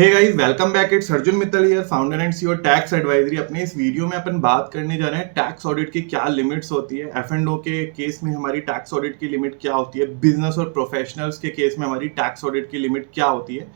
Hey guys, welcome back. It's Arjun Mittal here, founder and CEO tax advisory. अपने इस video में अपन बात करने जा रहे हैं टैक्स ऑडिट की क्या लिमिट्स होती है। एफ एंड ओ के केस में हमारी टैक्स ऑडिट की लिमिट क्या होती है, बिजनेस और प्रोफेशनल्स के केस में हमारी टैक्स ऑडिट की लिमिट क्या होती है।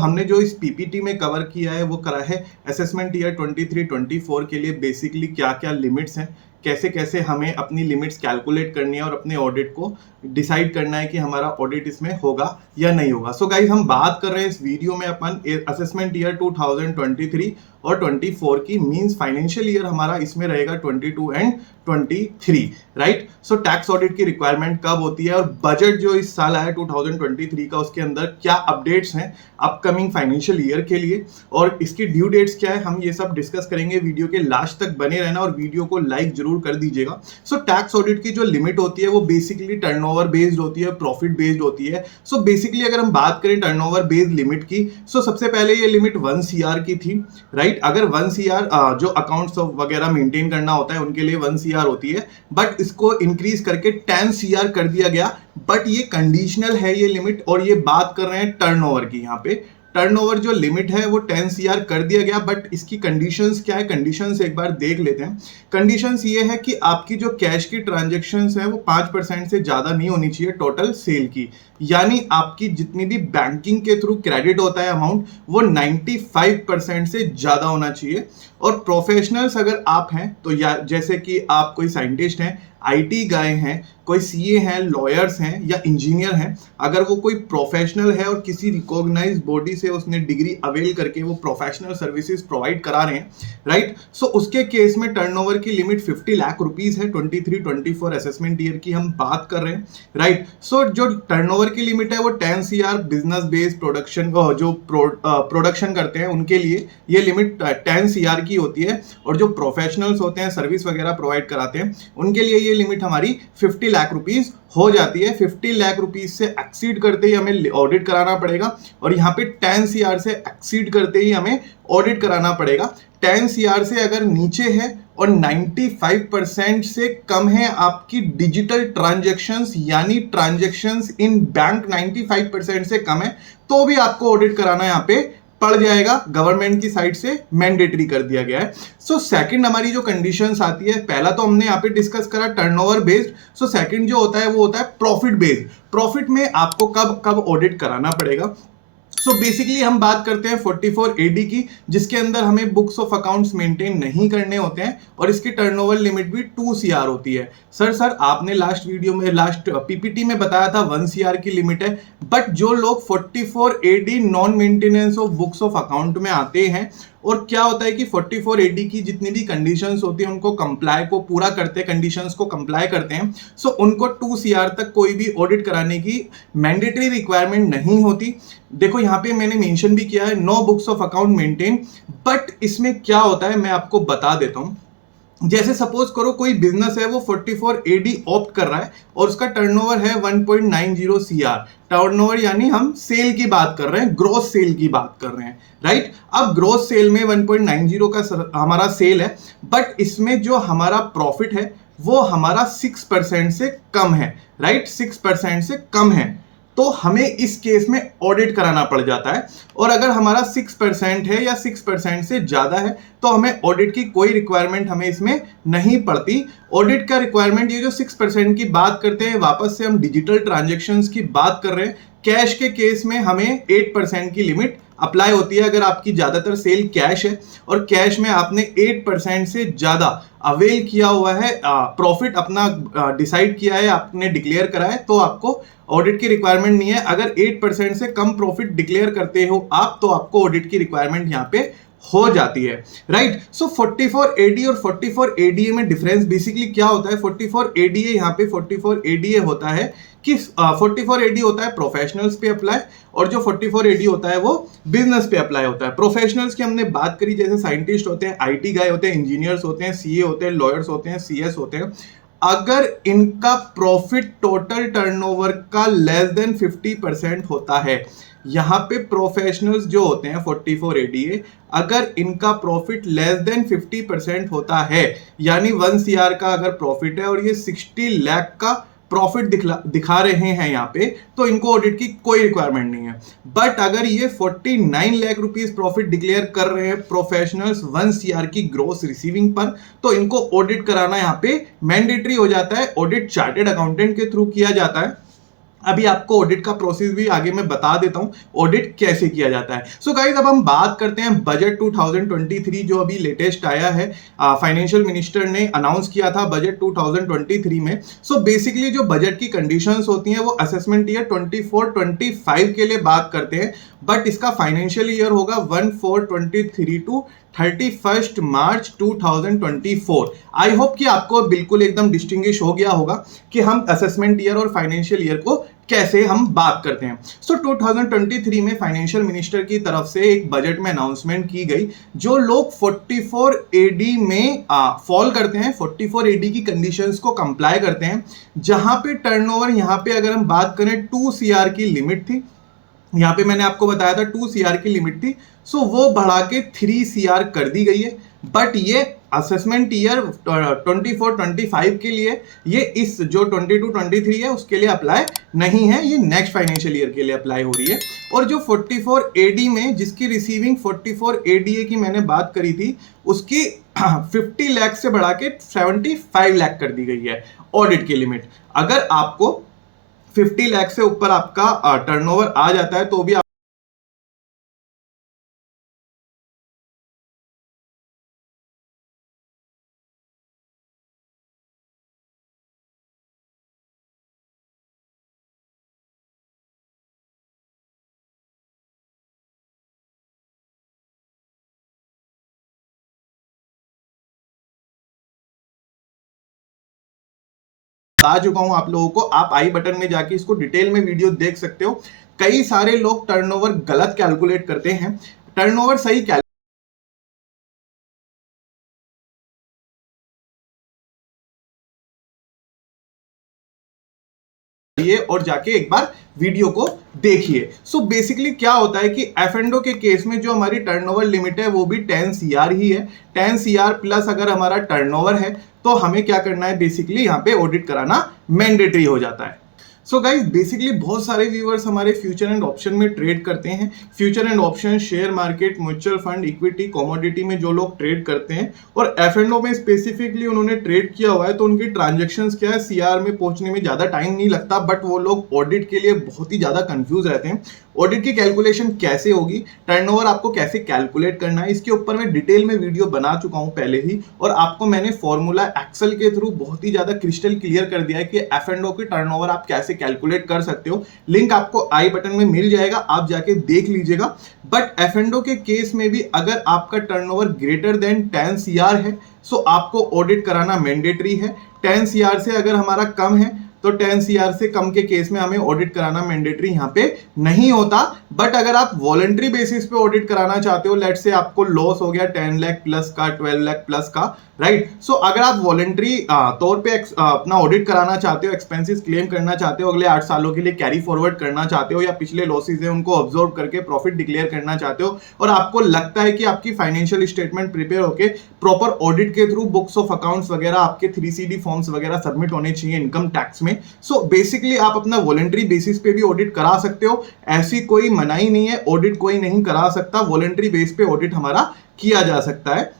हमने जो इस पीपीटी में कवर किया है वो करा है असेसमेंट ईयर 23-24 के लिए बेसिकली क्या क्या लिमिट्स हैं, कैसे कैसे हमें अपनी लिमिट्स कैलकुलेट करनी है और अपने ऑडिट को डिसाइड करना है कि हमारा ऑडिट इसमें होगा या नहीं होगा। गाइस, हम बात कर रहे हैं इस वीडियो में अपन असेसमेंट ईयर 2023 और 24 की, मींस फाइनेंशियल ईयर हमारा इसमें रहेगा 22 एंड 23, राइट। टैक्स ऑडिट की रिक्वायरमेंट कब होती है और बजट जो इस साल आया 2023 का, उसके अंदर क्या अपडेट्स हैं अपकमिंग फाइनेंशियल ईयर के लिए और इसकी ड्यू डेट्स क्या है, हम ये सब डिस्कस करेंगे। वीडियो के लास्ट तक बने रहना और वीडियो को लाइक जरूर कर दीजिएगा। टैक्स ऑडिट की जो लिमिट होती है वो बेसिकली टर्नओवर बेस्ड होती है, प्रॉफिट बेस्ड होती है। बेसिकली अगर हम बात करें टर्नओवर बेस्ड लिमिट की, सबसे पहले ये लिमिट 1 सीआर की थी, राइट। अगर 1 सीआर जो अकाउंट्स वगैरह मेंटेन करना होता है उनके लिए 1 सीआर होती है, बट इसको इंक्रीज करके 10 सीआर कर दिया गया। बट ये कंडीशनल है ये लिमिट, और ये बात कर रहे हैं टर्नओवर की। यहाँ पे टर्नओवर जो लिमिट है वो 10 सीआर कर दिया गया, बट इसकी कंडीशंस क्या है, कंडीशंस एक बार देख लेते हैं। कंडीशंस ये है कि आपकी जो कैश की ट्रांजैक्शंस है वो 5% से ज्यादा नहीं होनी चाहिए टोटल सेल की, यानी आपकी जितनी भी बैंकिंग के थ्रू क्रेडिट होता है अमाउंट वो 95% से ज्यादा होना चाहिए। और प्रोफेशनल्स अगर आप हैं तो, या जैसे कि आप कोई साइंटिस्ट हैं, आईटी गाय हैं, कोई सीए हैं, लॉयर्स हैं या इंजीनियर हैं, अगर वो कोई प्रोफेशनल है और किसी रिकॉग्नाइज्ड बॉडी से उसने डिग्री अवेल करके वो प्रोफेशनल सर्विसेज प्रोवाइड करा रहे हैं, राइट। उसके केस में टर्नओवर की लिमिट 50 लाख रुपीस है। 23-24 असेसमेंट ईयर की हम बात कर रहे हैं, राइट। जो टर्नओवर की लिमिट है वो 10 सीआर बिजनेस बेस्ड प्रोडक्शन जो प्रोडक्शन करते हैं उनके लिए ये लिमिट 10 सीआर की होती है, और जो प्रोफेशनल्स होते हैं, सर्विस वगैरह प्रोवाइड कराते हैं, उनके लिए ये लिमिट हमारी 50 लाख रुपीस हो जाती है। 50 लाख रुपीस से एक्सीड करते ही हमें ऑडिट कराना पड़ेगा, और यहाँ पे 10 सीआर से एक्सीड करते ही हमें ऑडिट कराना पड़ेगा। 10 सीआर से अगर नीचे है और 95% से कम है आपकी डिजिटल ट्रांजैक्शंस, यानी ट्रांजैक्शंस इन बैंक 95% से कम है, तो भी आपको ऑडिट कराना यहाँ पे पड़ जाएगा। गवर्नमेंट की साइड से मैंडेटरी कर दिया गया है। सेकंड हमारी जो कंडीशंस आती है, पहला तो हमने यहाँ पे डिस्कस करा टर्नओवर बेस्ड। सेकंड जो होता है वो होता है प्रॉफिट बेस्ड। प्रॉफिट में आपको कब कब ऑडिट कराना पड़ेगा। बेसिकली हम बात करते हैं 44 एडी की, जिसके अंदर हमें बुक्स ऑफ अकाउंट्स मेंटेन नहीं करने होते हैं, और इसकी टर्नओवर लिमिट भी 2 सीआर होती है। सर आपने लास्ट वीडियो में, लास्ट पीपीटी में बताया था 1 सीआर की लिमिट है, बट जो लोग 44 AD non maintenance of books of account में आते हैं, और क्या होता है कि 44 एडी की जितनी भी कंडीशंस होती हैं उनको कंप्लाई को पूरा करते हैं, कंडीशंस को कंप्लाई करते हैं, उनको 2 सीआर तक कोई भी ऑडिट कराने की मैंडेटरी रिक्वायरमेंट नहीं होती। देखो यहाँ पे मैंने मेंशन भी किया है no books of account maintain, but इसमें क्या होता है मैं आपको बता देता हूं। जैसे सपोज करो कोई बिजनेस है वो 44 एडी ऑप्ट कर रहा है और उसका टर्नओवर है 1.90 सीआर। टर्नओवर यानी हम सेल की बात कर रहे हैं, ग्रोस सेल की बात कर रहे हैं, राइट। अब ग्रोस सेल में 1.90 का हमारा सेल है, बट इसमें जो हमारा प्रॉफिट है वो हमारा 6% से कम है, राइट। 6% से कम है, तो हमें इस केस में ऑडिट कराना पड़ जाता है। और अगर हमारा 6% है या 6% से ज्यादा है तो हमें ऑडिट की कोई रिक्वायरमेंट हमें इसमें नहीं पड़ती। ऑडिट का रिक्वायरमेंट, ये जो 6% की बात करते हैं, वापस से हम डिजिटल ट्रांजैक्शंस की बात कर रहे हैं। कैश के केस में हमें 8% की लिमिट अप्लाई होती है। अगर आपकी ज्यादातर सेल कैश है और कैश में आपने 8% से ज्यादा अवेल किया हुआ है, प्रॉफिट अपना डिसाइड किया है, आपने डिक्लेयर करा है, तो आपको ऑडिट की रिक्वायरमेंट नहीं है। अगर 8% से कम प्रॉफिट डिक्लेयर करते हो आप, तो आपको ऑडिट की रिक्वायरमेंट यहाँ पे हो जाती है, राइट। 44 एडी और 44 एडीए में डिफरेंस बेसिकली क्या होता है। 44 एडीए, यहाँ पे 44 एडीए होता है कि 44 एडी होता है प्रोफेशनल्स पे अप्लाई, और जो 44 एडी होता है वो बिजनेस पे अप्लाई होता है। प्रोफेशनल्स की हमने बात करी, जैसे साइंटिस्ट होते हैं, आईटी गाय होते हैं, इंजीनियर्स होते हैं, सीए होते हैं, लॉयर्स होते हैं, सीएस होते हैं। अगर इनका प्रॉफिट टोटल टर्नओवर का लेस देन 50% होता है, यहां पे प्रोफेशनल्स जो होते हैं 44 एडीए, अगर इनका प्रॉफिट लेस देन 50% होता है, यानी 1 सीआर का अगर प्रॉफिट है और ये 60 लाख का प्रॉफिट दिखा रहे हैं यहाँ पे, तो इनको ऑडिट की कोई रिक्वायरमेंट नहीं है। बट अगर ये 49 लाख रुपीस प्रॉफिट डिक्लेयर कर रहे हैं प्रोफेशनल्स 1 CR की ग्रोस रिसीविंग पर, तो इनको ऑडिट कराना यहाँ पे मैंडेटरी हो जाता है। ऑडिट चार्टेड अकाउंटेंट के थ्रू किया जाता है। अभी आपको ऑडिट का प्रोसेस भी आगे मैं बता देता हूं, ऑडिट कैसे किया जाता है। सो गाइस, अब हम बात करते हैं बजट 2023 जो अभी लेटेस्ट आया है। फाइनेंशियल मिनिस्टर ने अनाउंस किया था बजट 2023 में। सो बेसिकली जो बजट की कंडीशंस होती हैं वो असेसमेंट ईयर 24-25 के लिए बात करते हैं, बट इसका फाइनेंशियल ईयर होगा 1/4/23 टू 31 मार्च 2024। आई होप कि आपको बिल्कुल एकदम डिस्टिंग्विश हो गया होगा कि हम असेसमेंट ईयर और फाइनेंशियल ईयर को कैसे हम बात करते हैं। सो 2023 में फाइनेंशियल मिनिस्टर की तरफ से एक बजट में अनाउंसमेंट की गई। जो लोग 44 AD में फॉल करते हैं, 44 AD की कंडीशंस को कंप्लाई करते हैं, जहां पे टर्नओवर यहाँ पे अगर हम बात करें 2 CR की लिमिट थी, यहाँ पे मैंने आपको बताया था 2 CR की लिमिट थी, सो वो बढ़ा के 3 CR कर दी गई है। बट ये असेसमेंट ईयर 24-25 के लिए, ये इस जो 22-23 है उसके लिए अप्लाई नहीं है, ये नेक्स्ट फाइनेंशियल ईयर के लिए अप्लाई हो रही है। और जो 44 AD में जिसकी रिसीविंग 44 ADA की मैंने बात करी थी, उसकी 50 लाख से बढ़ा के 75 लाख कर दी गई है ऑडिट की लिमिट। अगर आपको 50 लाख से ऊपर आपका टर्नओवर आ जाता है तो भी बता चुका हूं आप लोगों को। आप आई बटन में जाके इसको डिटेल में वीडियो देख सकते हो। कई सारे लोग टर्नओवर गलत कैलकुलेट करते हैं, टर्नओवर सही और जाके एक बार वीडियो को देखिए। सो बेसिकली क्या होता है कि एफ&ओ के केस में जो हमारी टर्नओवर लिमिट है वो भी 10 CR ही है। 10 CR प्लस अगर हमारा टर्नओवर है तो हमें क्या करना है, बेसिकली यहाँ पे ऑडिट कराना मैंडेटरी हो जाता है। सो गाइज, बेसिकली बहुत सारे व्यूअर्स हमारे फ्यूचर एंड ऑप्शन में ट्रेड करते हैं। Future and option, share market, mutual fund, equity, commodity में जो लोग ट्रेड करते हैं और एफ&ओ में स्पेसिफिकली उन्होंने ट्रेड किया हुआ है, तो उनकी ट्रांजेक्शन्स क्या है, CR में पहुंचने में ज्यादा टाइम नहीं लगता, बट वो लोग ऑडिट के लिए बहुत ही ज्यादा कंफ्यूज रहते हैं। ऑडिट की कैलकुलेशन कैसे होगी, टर्नओवर आपको कैसे कैलकुलेट करना है, इसके ऊपर मैं डिटेल में वीडियो बना चुका हूं पहले ही, और आपको मैंने फॉर्मूला एक्सेल के थ्रू बहुत ही ज्यादा क्रिस्टल क्लियर कर दिया है कि एफ&ओ की टर्नओवर आप कैसे कैलकुलेट कर सकते हो। लिंक आपको आई बटन में मिल जाएगा, आप जाके देख लीजिएगा। बट एफ&ओ के केस में भी अगर आपका टर्नओवर ग्रेटर देन 10 CR है, सो आपको ऑडिट कराना मैंडेटरी है। 10 CR से अगर हमारा कम है तो 10 CR से कम के केस में हमें ऑडिट कराना मैंडेटरी यहाँ पे नहीं होता। बट अगर आप वॉलंटरी बेसिस पे ऑडिट कराना चाहते हो, लेट से आपको लॉस हो गया 10 लाख प्लस का, 12 लाख प्लस का, राइट, सो अगर आप वॉलंटरी तौर पे अपना ऑडिट कराना चाहते हो, एक्सपेंसेस क्लेम करना चाहते हो, अगले 8 सालों के लिए कैरी फॉरवर्ड करना चाहते हो, या पिछले लॉसेस है उनको ऑब्जर्व करके प्रॉफिट डिक्लेयर करना चाहते हो, और आपको लगता है कि आपकी फाइनेंशियल स्टेटमेंट प्रिपेयर होके प्रॉपर ऑडिट के थ्रू बुक्स ऑफ अकाउंट्स वगैरह, आपके 3CD फॉर्म्स वगैरह सबमिट होने चाहिए इनकम टैक्स में, सो बेसिकली आप अपना वॉलंटरी बेसिस पे भी ऑडिट करा सकते हो। ऐसी कोई मनाही नहीं है, ऑडिट कोई नहीं करा सकता, वॉलंटरी बेस पे ऑडिट हमारा किया जा सकता है,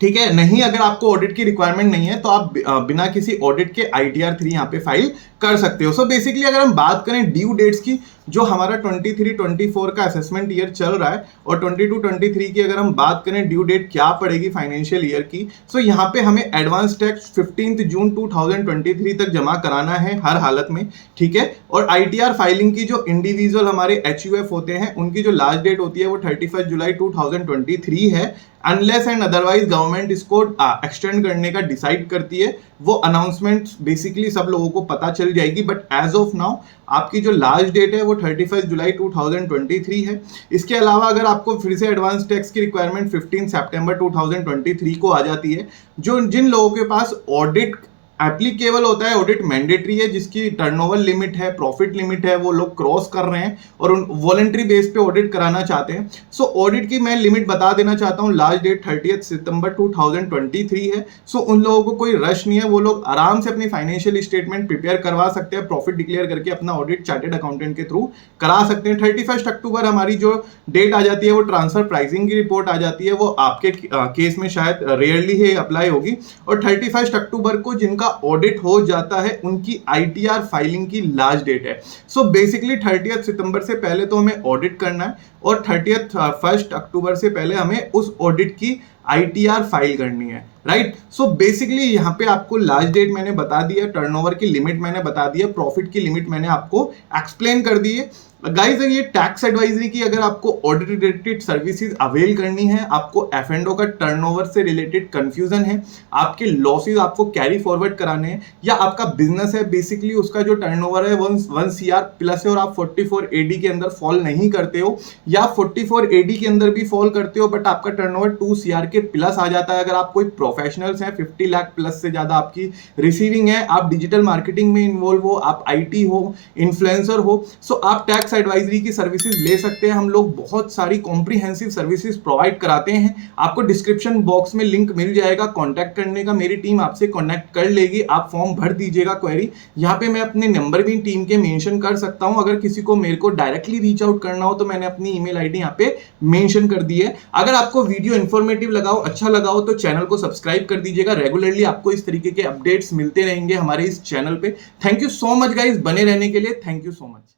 ठीक है। नहीं, अगर आपको ऑडिट की रिक्वायरमेंट नहीं है तो आप बिना किसी ऑडिट के ITR 3 यहाँ पे फाइल कर सकते हो। सो बेसिकली अगर हम बात करें ड्यू डेट्स की, जो हमारा 23-24 का असेसमेंट ईयर चल रहा है, और 22-23 की अगर हम बात करें ड्यू डेट क्या पड़ेगी फाइनेंशियल ईयर की, सो यहाँ पे हमें एडवांस टैक्स 15 जून 2023 तक जमा कराना है हर हालत में, ठीक है। और ITR फाइलिंग की जो इंडिविजुअल हमारे HUF होते हैं, उनकी जो लास्ट डेट होती है वो 31 जुलाई 2023 है, अनलेस एंड अदरवाइज गवर्नमेंट इसको एक्सटेंड करने का डिसाइड करती है। वो अनाउंसमेंट बेसिकली सब लोगों को पता चल जाएगी, बट एज ऑफ नाउ आपकी जो लास्ट डेट है वो 31 जुलाई 2023 है। इसके अलावा अगर आपको फिर से एडवांस टैक्स की रिक्वायरमेंट 15 सितंबर 2023 को आ जाती है, जो जिन लोगों के पास ऑडिट एप्लीकेबल होता है, ऑडिट मैंडेटरी है, जिसकी टर्नओवर लिमिट है, प्रॉफिट लिमिट है, वो लोग क्रॉस कर रहे हैं और उन वॉलंटरी बेस पे ऑडिट कराना चाहते हैं। सो ऑडिट की मैं लिमिट बता देना चाहता हूँ, लास्ट डेट 30 सितंबर 2023 है। सो उन लोगों को कोई रश नहीं है, वो लोग आराम से अपनी फाइनेंशियल स्टेटमेंट प्रिपेयर करवा सकते हैं, प्रॉफिट डिक्लेयर करके अपना ऑडिट चार्टेड अकाउंटेंट के थ्रू करा सकते हैं। 31 अक्टूबर हमारी जो डेट आ जाती है वो ट्रांसफर प्राइसिंग की रिपोर्ट आ जाती है, वो आपके केस में शायद रेयरली ही अप्लाई होगी। और 31 अक्टूबर को जिनका ऑडिट हो जाता है उनकी आईटीआर फाइलिंग की लास्ट डेट है। सो बेसिकली 30 सितंबर से पहले तो हमें ऑडिट करना है और 31 अक्टूबर से पहले हमें उस ऑडिट की आईटीआर फाइल करनी है, राइट। सो बेसिकली यहाँ पे आपको लास्ट डेट मैंने बता दिया, टर्नओवर की लिमिट मैंने बता दिया, प्रॉफिट की लिमिट मैंने आपको एक्सप्लेन कर दी है। गाइस ये टैक्स एडवाइजरी की अगर आपको ऑडिट रिलेटेड सर्विसेज अवेल करनी है, आपको एफ&ओ का टर्नओवर से रिलेटेड कंफ्यूजन है, आपके लॉसेस आपको कैरी फॉरवर्ड कराने हैं, या आपका बिजनेस है बेसिकली उसका जो टर्नओवर है 1 CR प्लस है और आप 44 AD के अंदर फॉल नहीं करते हो, या 44 AD के अंदर भी फॉल करते हो बट आपका टर्नओवर 2 CR के प्लस आ जाता है, अगर आप कोई प्रोफेशनल्स हैं, 50 लाख प्लस से ज्यादा आपकी रिसीविंग है, आप डिजिटल मार्केटिंग में इन्वॉल्व हो, आप IT हो, इन्फ्लुएंसर हो, सो आप टैक्स एडवाइजरी की सर्विसेज ले सकते हैं। हम लोग बहुत सारी कॉम्प्रिहेंसिव सर्विसेज प्रोवाइड कराते हैं, आपको डिस्क्रिप्शन बॉक्स में लिंक मिल जाएगा कांटेक्ट करने का, मेरी टीम आपसे कनेक्ट कर लेगी, आप फॉर्म भर दीजिएगा क्वेरी। यहाँ पे मैं अपने नंबर भी टीम के मेंशन कर सकता हूँ, अगर किसी को मेरे को डायरेक्टली रीच आउट करना हो तो मैंने अपनी ईमेल आईडी यहाँ पे मेंशन कर दी है। अगर आपको वीडियो इन्फॉर्मेटिव लगा हो, अच्छा लगा हो तो चैनल को सब्सक्राइब कर दीजिएगा, रेगुलरली आपको इस तरीके के अपडेट्स मिलते रहेंगे हमारे इस चैनल पे। Thank you so much guys बने रहने के लिए, थैंक यू सो मच।